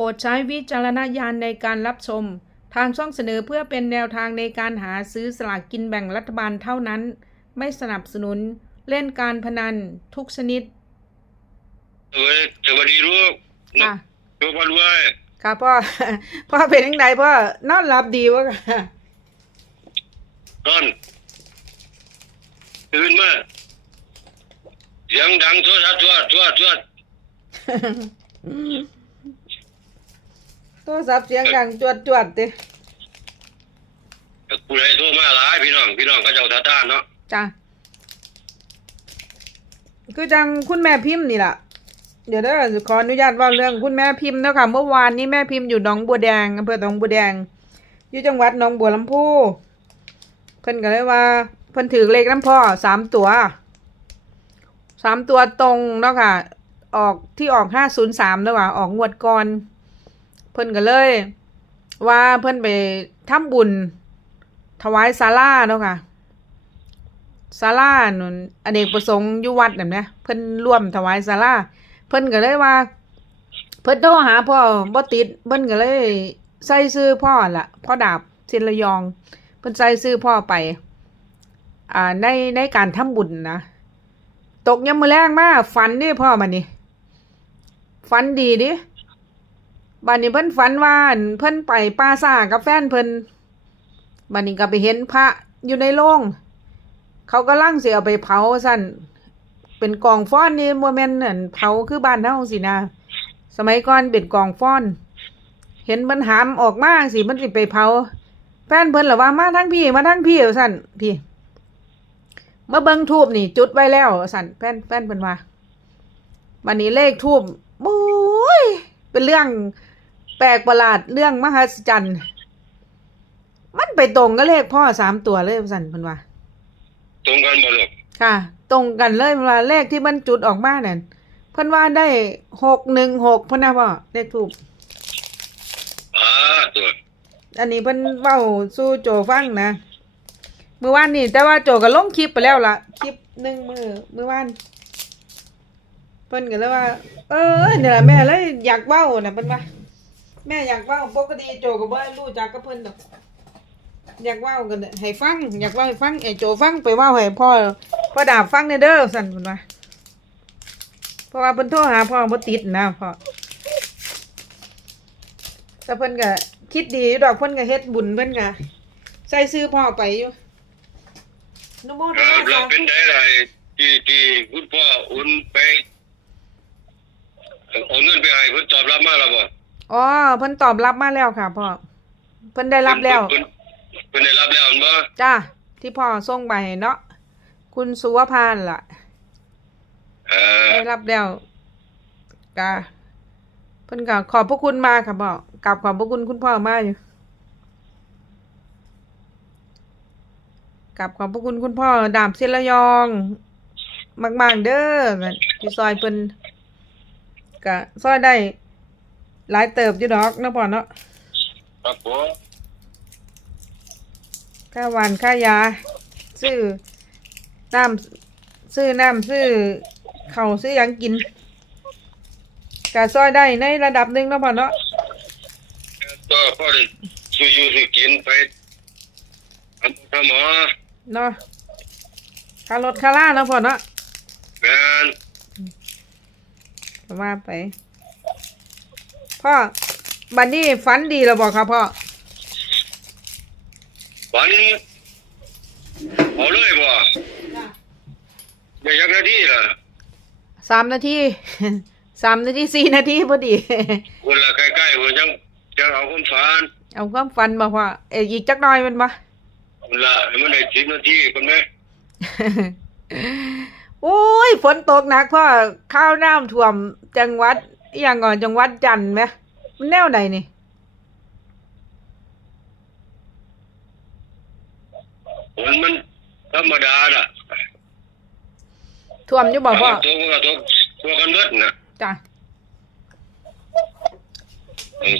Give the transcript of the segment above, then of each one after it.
รดใช้วิจารณญาณในการรับชม ทางช่องเสนอเพื่อเป็นแนวทางในการหาซื้อสลากกินแบ่งรัฐบาลเท่านั้น ไม่สนับสนุน เล่นการพนันทุกชนิดเอ้ยสวัสดีลูกค่ะโยกมาด้วยค่ะพ่อ พ่อเป็นยังไงพ่อนอนหลับดีวะค่ะนอนตื่นมาเสียงดังทั่วทั่วทั่วทั่วโทรศัพท์เสียงดังจวดจวดๆเด้ผู้ใดโทรมาหลายพี่น้องพี่น้องก็เจ้าท่าท่านเนาะจ้ะคือจังคุณแม่พิมพ์นี่ล่ะ เดี๋ยวเด้อขออนุญาตเว่าเรื่องคุณแม่พิมพ์เนาะค่ะเมื่อวานนี้แม่พิมพ์อยู่หนองบัวแดงอำเภอหนองบัวแดง อยู่จังหวัดหนองบัวลำพูเพิ่นก็เลยว่าเพิ่นถือเลขน้ำพ่อสามตัวสามตัวตรงเนาะค่ะ ออกที่ออกห้าศูนย์สามเนาะค่ะออกงวดก่อนเพิ่นก็เลย ว่าเพิ่นไปทำบุญ ถวายศาลาเนาะค่ะศาลานั่นอเนกประสงค์อยู่วัดนั่นนะเพิ่นร่วมถวายศาลาเพิ่นก็เลยว่า เพิ่นโทรหาพ่อบ่ติดเพิ่นก็เลย ใส่ชื่อพ่อละพ่อดาบเซนระยอง เพิ่นใส่ชื่อพ่อไป อ่าในในการทำบุญนะตกยามมื้อแรงมาฝันนี่พ่อมันนี่ฝันดีดิ บัดนี้เพิ่นฝันว่าเพิ่นไปป่าซ่ากับแฟนเพิ่นบัดนี้ก็ไปเห็นพระอยู่ในโรงเขากำลังเสิเอาไปเผาซั่นเป็นกองฟ้อนนี่บ่แม่นอั่นเผาคือบ้านเฮาสินะสมัยก่อนเป็นกองฟ้อน เห็นมันหามออกมากสิมันสิไปเผา แฟนเพิ่นล่ะว่ามาทั้งพี่มาทั้งพี่ว่าซั่นพี่เมาเบิ่งทูบนี่ จุดไว้แล้วสั่นแฟนแฟนเพิ่นว่าวันนี้เลขทูบโอ้ยเป็นเรื่อง แปลกประหลาดเรื่องมหัศจรรย์ มันไปตรงกับเลขพ่อสามตัวเลยสั่นเพิ่นว่า ตรงกันบ่ลูกค่ะ ตรงกันเลยเวลาเลขที่มันจุดออกมานั่นเพิ่นว่าได้หกหนึ่งหกพ่นนะพ่อเลขทูบอ่าตัวอันนี้เพิ่นเว้าสู้โจฟังนะเมื่อวานนี่แต่ว่าโจก็ลงคลิปไปแล้วล่ะ คลิปหนึ่งมือเมื่อวานเพิ่นก็เลยว่า เออเนี่ยล่ะแม่เลยอยากเว้าน่ะเพิ่นว่า แม่อยากว้าปกติโจก็บ่ได้รู้จักกับเพิ่นดอกอยากว้ากันให้ฟัง อยากว้าให้ฟังไอ้โจฟังไปว้าให้พ่อพ่อดาบฟังเด้อเด้อสั่นเพิ่นว่าเพราะว่าเพิ่นโทรหาพ่อบ่ติดนะพ่อแต่เพิ่นก็คิดดีอยู่ดอกเพิ่นก็เฮ็ดบุญเพิ่นก็ใส่ซื้อพ่อไปอยู่นุโมทนาบเราสาเป็นได้ไรที่ที่คุณพ่ออุ่นไปเอาเงินไปให้เพิ่นตอบรับมาแล้วบ่ อ๋อเพิ่นตอบรับมาแล้วค่ะพ่อเพิ่นได้รับแล้วเพิ่นเพิ่นได้รับแล้วแม่นบ่จ้าที่พ่อส่งไปให้เนาะคุณสุวพานล่ะเออได้รับแล้วกะเพิ่นก็ขอบพระคุณมากค่ะพ่อกราบขอบพระคุณคุณพ่อมากอยู่กราบขอบพระคุณคุณพ่อดาบเซนระยอง มาก ๆ เด้อที่ซอยเพิ่นก็ซอยได้ หลายเติบอยู่ดอกเนาะพ่อเนาะครับผมค่าหวานค่ายา ซื้อน้ำซื้อน้ำซื้อเขาวซื้อหยังกินกะซอยได้ในระดับหนึ่งเนาะพ่อเนาะก็พอได้ซื้ออยู่ซื้อกินไปทำทำหมอเนาะค่ารถค่าล่าเนาะพ่อเนาะแม่นก็ว่าไป พ่อบัดนี้ฝันดีแล้วบอกครับพ่อฝันเอาเลยบ่ได้ยักนาทีล่ะสามนาทีสามนาทีสี่นาทีพอดีคนละใกล้ๆคนจังจังเอาความฝันเอาความฝันมาพ่อเอยอีกจักหน่อยแมันมาคนละให้มันได้10นาทีคนแม่โอ้ยฝนตกหนักพ่อข้าวน้ำท่วมจังหวัด อหย่างก่อนจังหวัดจันทร์ไหมมันแนวใดนี่ฝนมันธรรมดาล่ะท่วมอยู่บ่พ่อตกมันก็ตกตัวกันเบิดน่ะจ้ะ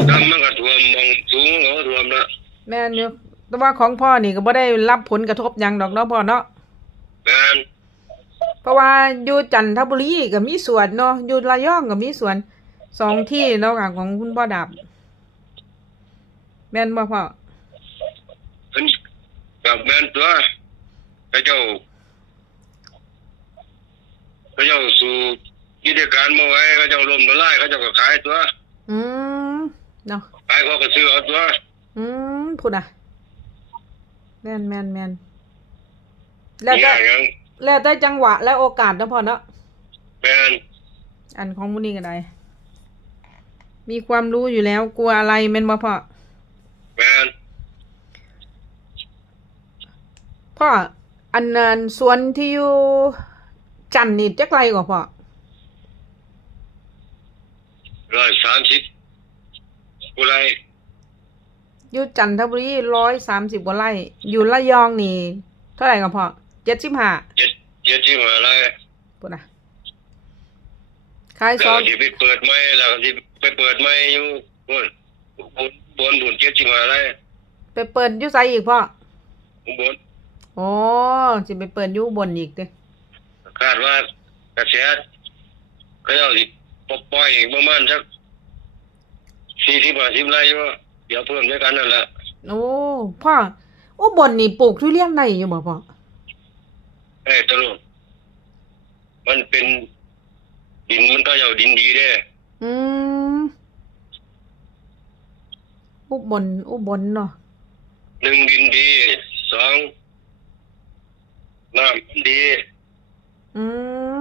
น้ำมันก็ท่วมมองสูงมันก็ท่วมนะแม่นอยู่แต่ว่าของพ่อนี่ก็บ่ได้รับผลกระทบหยังดอกเนาะพ่อเนาะแม่นเพราะว่าอยู่จันทบุรีก็มีสวนเนาะอยู่ระยองก็มีสวน สองที่เนาะค่ะของคุณพ่อดับ แม่นบ่พ่อเพิ่นกับแม่นตัวพระเจ้าพระเจ้าสู่กิจการมาไว้เขาเจ้าลมละลายเขาเจ้าก็ขายตัว อืมเนาะขายเขาก็ซื้อเอาตัว อืมพูดอะ แม่นแม่นแม่นแล้วนี่แต่อย่างแล้วแต่จังหวะและโอกาสเนาะพ่อเนาะแม่นอันของมุนี่ก็ได้ มีความรู้อยู่แล้ว กลัวอะไรแม่นบ่พ่อแม่นพ่ออันนั้นสวนที่อยู่จันทน์นี่จักไรกว่าพ่อร้อยสามสิบกุไรอยู่จันทบุรีร้อยสามสิบกว่าไร่อยู่ระยองนี่ เท่าไหร่กับพ่อเจ็ดสิบห้าเจ็ดเจ็ดสิบห้าไรพูดนะ ขายแล้ซวองที่ไปเปิดไม่แล้วที่ไปเปิดไม่อยู่บนบนบนบุนเจ็ดสิบห้าไรไปเปิดอยู่ไสอีกพ่อบนอ๋อจะไปเปิดอยู่อุบนอีกเด้อคาดว่ากระแสเขาเจ้าสิปปล่อยอีกประมาณสักสี่สิบห้าสิบไรอยู่เดี๋ยวเพิ่มด้วยกันนั่นแหละโอ้พ่ออุบลนี่ปลูกทุเรียนได้อยู่บ่พ่อเอ้ยตลกมันเป็น ดินมันก็เจ้าดินดีเด้อืมอุบลอุบลเนาะหนึ่งดินดีสองน้ำดีอืม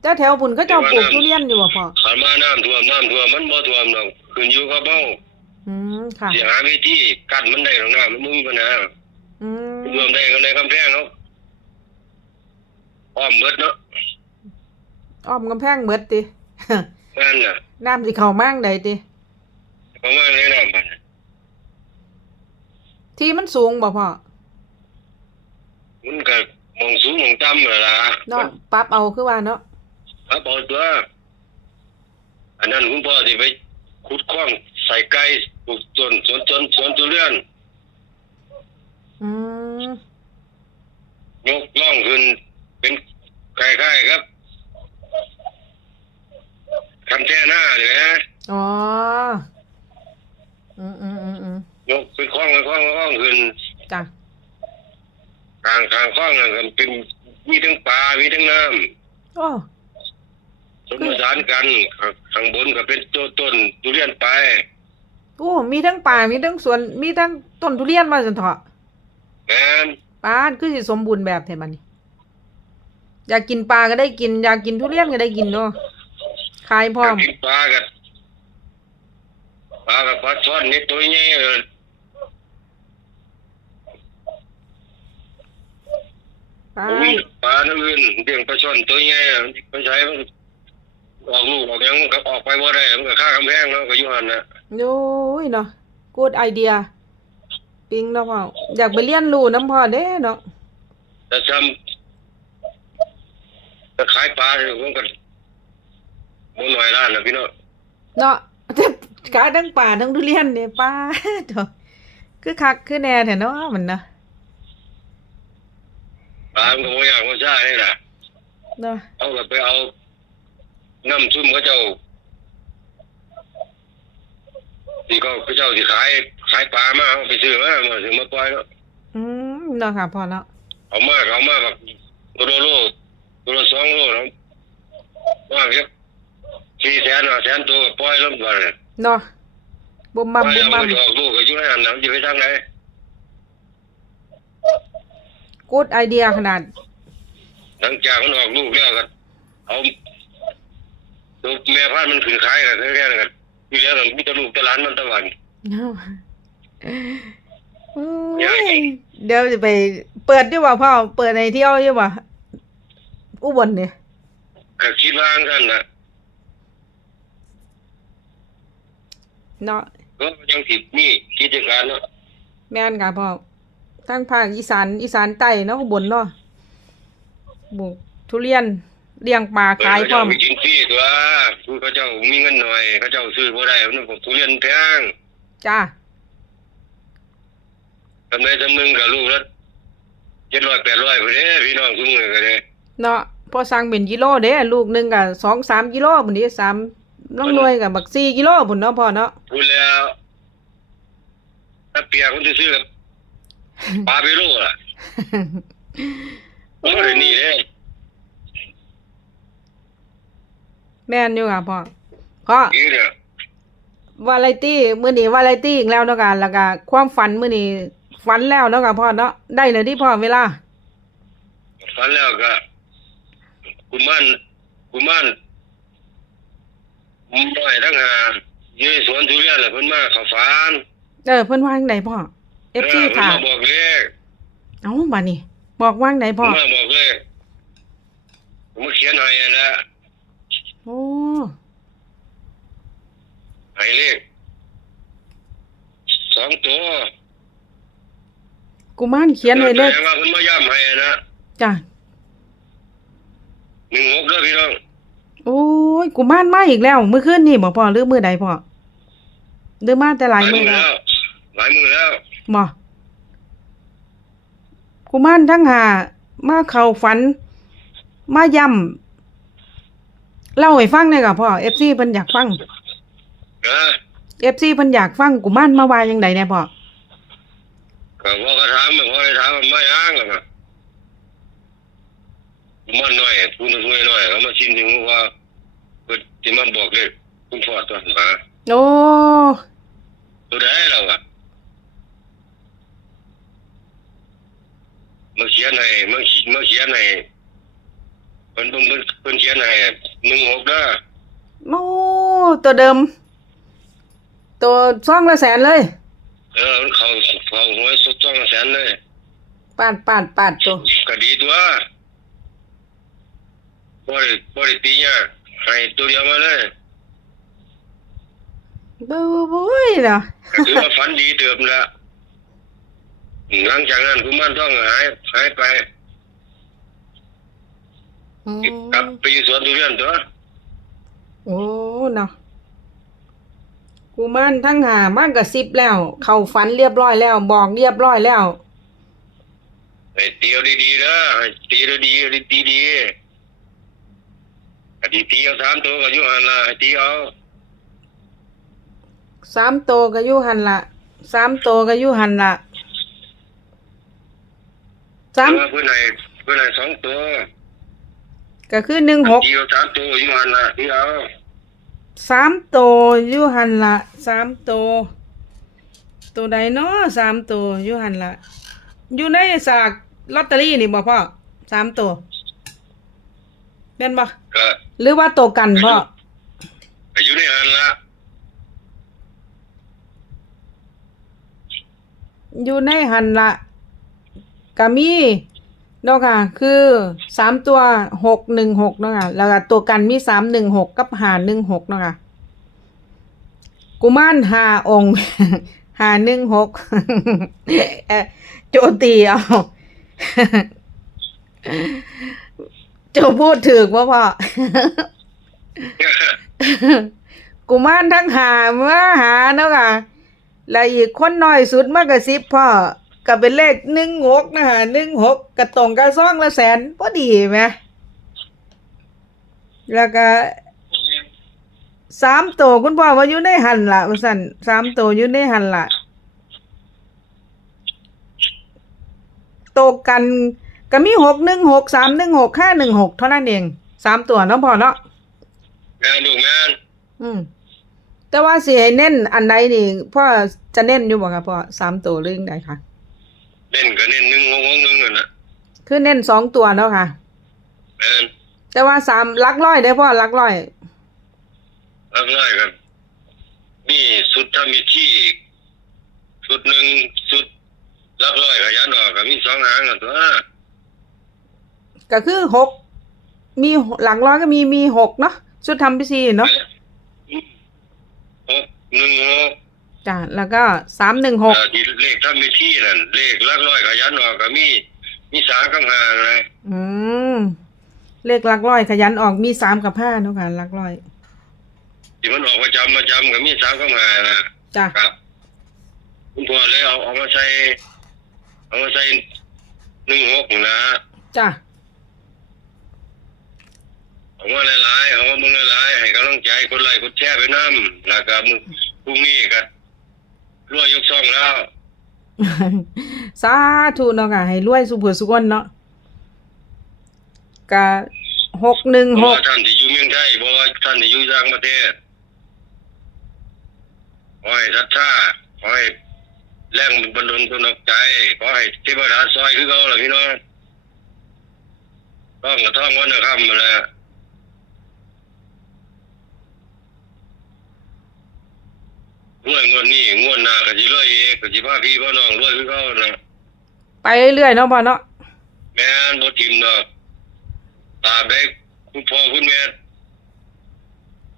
เจ้าแถวบุญก็เจ้าปลูกทุเรียนอยู่บ่พ่อขันมาน้ำท่วมน้ำท่วมมันบ่ท่วมหรอกขึ้นอยู่กับเฮาอืมค่ะสิหาวิธีกั้นมันได้หรอกน้ำมันบ่มีปัญหาอืมรวมได้กันในกำแพงเนาะ อ้อมเบิดเนาะอ้อมกำแพงเบิดตินั่นน่ะน้ำสิเข้ามั่งใดติประมาณนี้น้ำมันที่มันสูงบ่พ่อมันก็มองสูงมองต่ำนั่นล่ะเนาะปรับเอาคือว่าเนาะครับเอาตัวอันนั้นคุณพ่อสิไปขุดคล้องใส่ไก่ปลูกต้นสวนต้นสวนทุเรียนอืมยกล่องขึ้นเป็น คล้ายๆครับคันแท่หน้าเลยนะอ๋อ อืมอืมอืมอืมยกเป็นคล้องเป็นคล้องเป็นคล้องขึ้นจ้ะกลางกลางคล้องนั่นก็เป็นมีทั้งปลา มีทั้งน้โอ้ำสมประสานกันข้างข้างบนก็เป็นต้นต้นทุเรียนไป โอ้มีทั้งป่ามีทั้งสวนมีทั้งต้นทุเรียนมาจันเถาะแม่นป้านคือสิสมบูรณ์แบบแท้บัดนี้ อยากกินปลาก็ได้กิน อยากกินทุเรียนก็ได้กินเนาะขายพร้อมกินปลากับปลากับปลาช่อนนี่ตัวใหญ่เออป้าผมมีปลาน้ำอื่นเลี้ยงปลาช่อนตัวใหญ่อะไปใช้มันออกลูกออกหยังมันก็ออกไปบ่ได้มันก็ค่ากำแพงเนาะก็อยู่หั่นน่ะโอ้ยเนาะกูดไอเดีย ปิงเนาะพ่ออยากไปเรียนรู้น้ำพ่อเด้เนาะแต่ซ้ำ จะขายปลาเนี่ยมันก็บ่น้อยล้านนะพี่น้องเนาะจะขายทั้งป่าทั้งทุเรียนเนี่ยป้าเถอะคือคักคือแน่แท้เนาะมันเนาะปลามันก็บ่ยากบ่ซ่านี่ล่ะเนาะเอาก็ไปเอาน้ำซุ่มเขาเจ้าที่เขาเขาเจ้าที่ขายขายปลามาเอาไปซื้อมามาซื้อมาปล่อยเนาะอืมเนาะค่ะพ่อเนาะเอามาเอามาแบบตัวละโล ตัวละสองโลแล้วว่าเพียงสี่แสนห้าแสนตัวก็ปล่อยลงไปเลยเนาะบุมปล่บัอมยบุแล้มวบัมันมจะออกลูกก็อยู่ในนั้นนะมันจะไปทางไหนกูดไอเดียขนาดหลังจากมันออกลูกแล้วก็เอาตัวแม่พันธุ์มันขึ้นขายกันแค่นั้นกันที่แล้วก็มีแต่ลูกแต่หลานมันตะวันเนาะโอ้ยเดี๋ยวจะไปเปิดดีกว่าพ่อเปิดในเที่ยวดีกว่า อุบลเนี่ยก็คิดว่ากันนะเนาะก็ยังสิมีกิจการเนาะแม่นค่ะพ่อทั้งภาคอีสานอีสานใต้เนาะอุบลเนาะบุกทุเรียนเลี้ยงปลาขายพร้อมเขเจ้ไปกินฟรีตัวคือเขาเจ้ามีเงินหน่อยเขาเจ้าซื้อบ่ได้มันก็ทุเรียนแพงจ้าทำไมทำมึงกับลูกแล้วเจ็ดร้อยแปดร้อยไปเด้พี่น้องซุ่มเลยก็ได้ เนาะพอสั่งเป็นกิโลเด้ลูกหนึงก็สองสามกิโลพุ่นนี้สามน้องหน่วยก็บักสี่กิโลพุ่นเนาะพ่อเนาะ พูดแล้วถ้าเปียกคนที่ซื้อกับปลาไปโลล่ะโอ้ยนี่เลยแม่นอยู่ค่ะพ่อพ่อนี่เนี่ยวาไรตี้มื้อนี้วาไรตี้อีกแล้วเนาะค่ะแล้วก็ความฝันมื้อนี้ฝันแล้วเนาะค่ะพ่อเนาะได้เลยที่พ่อเวลาฝันแล้วก็ กุมันกุมันบ่อยทั้งหาอยู่ในสวนทุเรียนแหละเพิ่นมาเข้าฝันเออเพิ่นว่าจังไดพ่อ FC เพิ่นค่ะ มาบอกเลขเอ้าบัดนี้ บอกว่าจังไดพ่อเพิ่นมาบอกเลขผมมาเขียนให้นะโอ้ให้เลขสองตัวกุมารเขียนไว้เลยแสดงว่าเพิ่นมาย้ำให้นะจ้ะ หนึ่งหกเด้อพี่น้องโอ้ยกุมารมาอีกแล้วมื้อคืนนี่บ่พ่อหรือมื้อใดพ่อหรือมาแต่หลายมื้อแล้วหลายมือแล้วบ่กุมารทั้งหามาเข้าฝัน มาย้ำเล่าให้ฟังหน่อยค่ะพ่อ FC เพิ่นอยากฟังนะ FC เพิ่นอยากฟังกุมารมาว่าจังไดแน่พ่อก็พ่อก็ถามพ่อได้ถามมันไม่อ้างหรอกนะ มันน้อยคุณช่วยหน่อยเขามาชิมถึงว่าเพิ่นสิมาบอกเลขคุณพ่อตัวหาโอ้ตัวใดแล้วอะมาเขียนให้มาเขีมาเขียนให้เพิ่นเพิ่นเพิ่นเพิ่นเขียนให้หนึ่งหกเด้อโอ้ตัวเดิม ตัวซ่องละแสนเลย เออมันเขาเขาหวยสุดจ้องแสนเลยปาดปาดปาดตัวก็ดีตัว บ่ได้บ่ได้ตีเนี่ยให้ตัวเดียวมาเลยบูบุ้ยเนาะก็ถือว่าฝันดีเติบละหลังจากนั้นกุมารทองหายหายไปอืมกลับไปอยู่สวนทุเรียนตัวโอ้เนาะกูมานทั้งหาบ้านกับซิบแล้ว เข้าฝันเรียบร้อยแล้ว บอกเรียบร้อยแล้ว ให้ตีเอาดีๆนะให้ตีเอาดีๆดีๆ ก็ดีตีเอาสามตัวก็อยู่หันละให้ตีเอาสามโตวก็อยู่หันละสามโตวก็อยู่หันละสามแต่ว่าเพื่อนไหนเพื่อนไหนสองตัวก็คือหนึ่งหกตีเอาสามตัวก็อยู่หันละตีเอาสามโตวอยู่หันละสามโตวตัวใดเนาะสามโตวอยู่หันละอยู่ในสลากลอตเตอรี่นี่บ่พ่อสามโตว เป็นบ่ก็หรือว่าโตวกันพ่อก็อยู่ในหันละอยู่ในหันละกามีเนาะค่ะ คือสามตัวหกหนึ่งหกเนาะค่ะแล้วก็ตัวกันมีสามหนึ่งหกกับหาหนึ่งหกเนาะค่ะกุมารหาองค์หาหนึ่งหกเอ่อโจตีเอา โจพูดถึกว่าพ่อ กุมารทั้งหาเมาหาเนาะค่ะแล้วอีกคนน้อยสุดมากกระซิบพ่อก็เป็นเลขหนึ่งหกนะฮะหนึ่งหกกระตรงกระซ่องละแสนพอดีไหมแล้วก็สามตัวคุณพ่อว่าอยู่ในหันละว่าสั่นสามตัวอยู่ในหันละโตกัน ก็มีหกหนึ่งหกสามหนึ่งหกห้าหนึ่งหกเท่านั้นเองสามตัวเนาะพ่อเนาะแม่นดูแม่นอืม แต่ว่าสิให้เน้นอันใดนี่พ่อจะเน้นอยู่บ่ครับพ่อสามตัวหรือยังไงคะเล่นก็เล่นหนึ่งหกหกหนึ่งนั่นน่ะคือเน้นสองตัวเนาะค่ะแม่นแต่ว่าสามหลักร้อยได้อพ่อหลักร้อย รักน้อยครับนี่สุดถ้ามีที่อีกสุดหนึ่งสุดรักร้อยขยันออกก็มีสองหางกันตัว ก็คือหกมีหลักร้อยก็มีมีหกเนาะชุดทำพิธีเนาะหกหนึ่งหกจ้ะแล้วก็สามหนึ่งหกอ่าที่เลขถ้ามีที่นั่นเลขรักร้อยขยันออกก็มี มีสามกับห้าเลยอืมเลขหลักร้อยขยันออกมีสามกับห้าเนาะค่ะหลักร้อยที่มันออกประจำประจำก็มีสามกับห้านะจ้ะครับคุณพ่อเลยเอาเอามาใส่เอามาใส่หนึ่งหกนะจ้ะ เอามาหลายๆเอามาเบิ่งหลายๆให้กำลังใจกดไลค์กดแชร์ไปนำแล้วก็มื้อพรุ่งนี้ก็รวยยกช่องแล้วสาธุเนาะค่ะให้รวยสุขสุขคนเนาะกะหกหนึ่งเพหราะกว่าท่านที่อยู่เมืองไทยเพราะว่าท่านที่อยู่ต่างประเทศขอให้ศรัทธาขอให้แรงบันดาลตนอกใจขอให้เทวดาซอยคือเขาล่ะพี่น้องต้องกระท่องวันนะครับมาแหล้ว รวยงวดนี้งวดหน้าก็สิรวยอีกก็สิพาพี่พ่อน้องรวยคือเขานะไปเรื่อยๆเนาะพ่อเนาะแม่นบ่ทิมดอกตราบใดคุณพ่อคุณแม่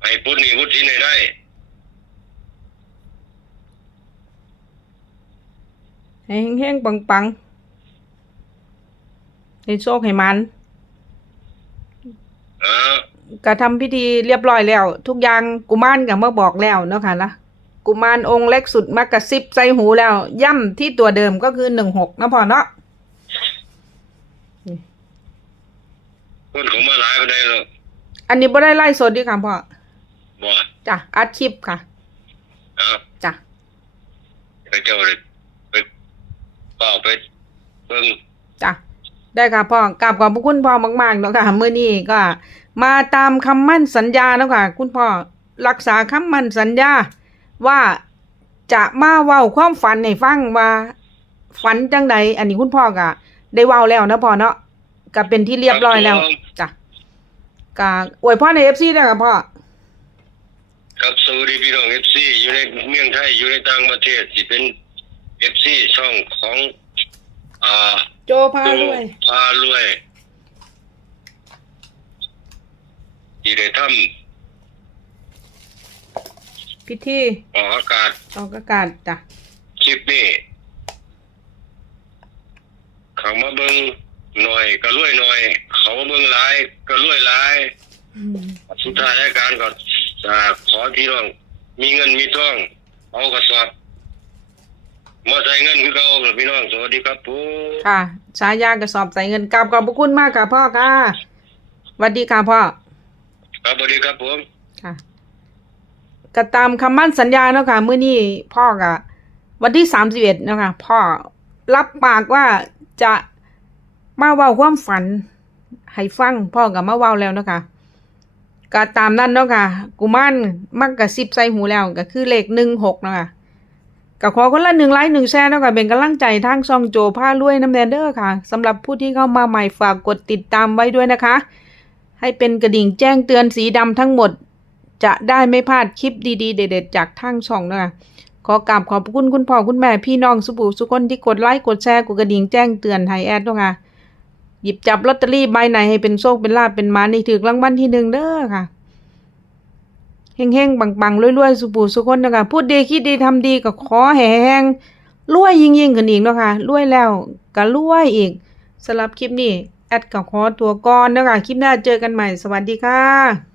ให้พุทธนี่พุทธินให้ได้ให้เฮงๆปังๆให้โชคให้มันอ่า ก็ทำพิธีเรียบร้อยแล้ว ทุกอย่างกุมารก็มาบอกแล้วเนาะค่ะละ กุมารองค์เล็กสุดมากระซิบใส่หูแล้ว ย่ำที่ตัวเดิมก็คือหนึ่งหกนาะพ่อเนาะคนเขามาหลายปานใดแล้วอันนี้บ่ได้ไล่สดดีค่ะพ่อบ่จ้ะอัดคลิปค่ะเอาจ้ะไปเจ้าเลยไปเป่าไปเบิ่งจ้ะได้ค่ะพ่อกราบขอบพระคุณพ่อมากๆเนาะค่ะมื้อนี้ก็ มาตามคำมั่นสัญญาเนาะค่ะ คุณพ่อรักษาคำมั่นสัญญา ว่าจะมาเว้าความฝันให้ฟังว่าฝันจังใดอันนี้คุณพ่อก็ได้เว้าแล้วนะพ่อเนาะก็เป็นที่เรียบร้อยแล้วจ้ะก็อวยพรใน FC ด้วยค่ะพ่อครับสวัสดีพี่น้อง FC อยู่ในเมืองไทยอยู่ในต่างประเทศสิเป็น FC ช่องของ อ่า โจพารวยพารวยที่ได้ทำ พิธีออกอากาศออกอากาศจ้ะคลิปนี้เขามาเบิ่งหน่อยก็รวยหน่อย เขามาเบิ่งหลายก็รวยหลายอืมสุดท้ายรายการก็จะขอพี่น้อง มีเงินมีทอง เอากระสอบมาใส่เงินคือเก่าล่ะพี่น้องสวัสดีครับผมค่ะฉายากระสอบใส่เงินกราบขอบพระคุณมากค่ะพ่อค่ะสวัสดีค่ะพ่อครับสวัสดีครับผมค่ะ ก็ตามคำมั่นสัญญาเนาะค่ะมื้อนี้พ่อก็วันที่สามสิบเอ็ดนาะคะพ่อรับปากว่าจะมาเว้าความฝันให้ฟังพ่อกับมาเว้าแล้วเนาะค่ะก็ตามนั้นเนาะค่ะกุมารมักกะซิบใส่หูแล้วก็คือเลขหนึ่งหกเนาะค่ะก็ขอคนละหนึ่งไลค์หนึ่งแชร์เนาะค่ะเป็นกำลังใจทางช่องโจผ้ารวยน้ำแดนเด้อค่ะสำหรับผู้ที่เข้ามาใหม่ฝากกดติดตามไว้ด้วยนะคะ ให้เป็นกระดิ่งแจ้งเตือนสีดำทั้งหมด จะได้ไม่พลาดคลิปดีๆ เด็ดๆ จากทางช่องนะคะขอกราบขอบคุณคุณพ่อคุณแม่พี่น้องสุบูสุคนที่กดไลค์กดแชร์กดกระดิ่งแจ้งเตือนไทยแอดด้วยค่ะหยิบจับลอตเตอรี่ใบไหนให้เป็นโชคเป็นลาภเป็นมาในถือรางวัลที่หนึ่งเด้อค่ะเฮงๆปังๆรวยๆสุบูสุคนนะคะพูดดีคิดดีทำดีก็ขอแห่งรวยยิ่งๆขึ้นอีกเนาะค่ะรวยแล้วก็รวยอีกสำหรับคลิปนี้แอดกับขอตัวก่อนนะคะคลิปหน้าเจอกันใหม่สวัสดีค่ะ